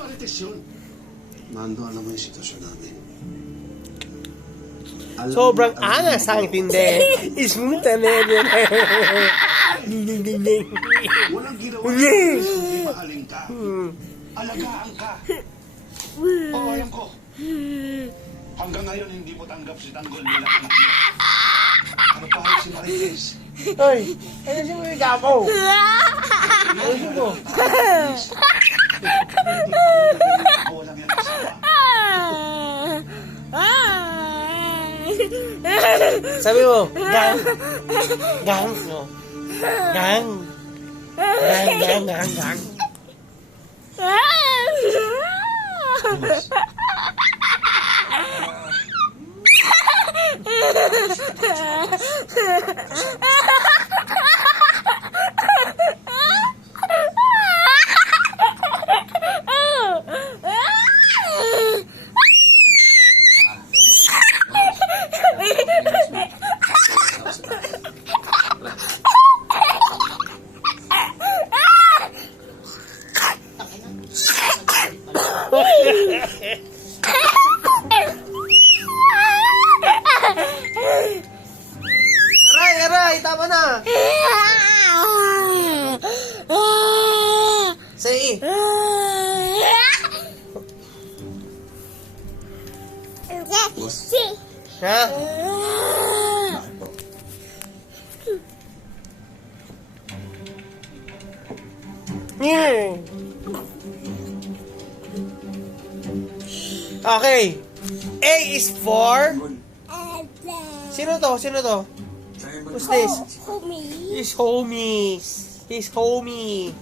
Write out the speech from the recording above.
Marites yun. Nando, alam mo yung sitwasyon namin. Sobrang angas ang tindi. Smooth na yun. Walang ginawa kundi mahalin ka. Alagaan ka. Oo, alam ko. Hanggang ngayon hindi mo tanggap si Tanggol nila anak mo. Ano pa si Marites? Hoy, ano si mga gapo? Ano ko? Walang yan asawa. Sabi mo, gang. Gang, no? Gang. Gang. Aray, tama na. Say. Ha? Okay. A is for... Sino to? Who's this? Homie. His homies.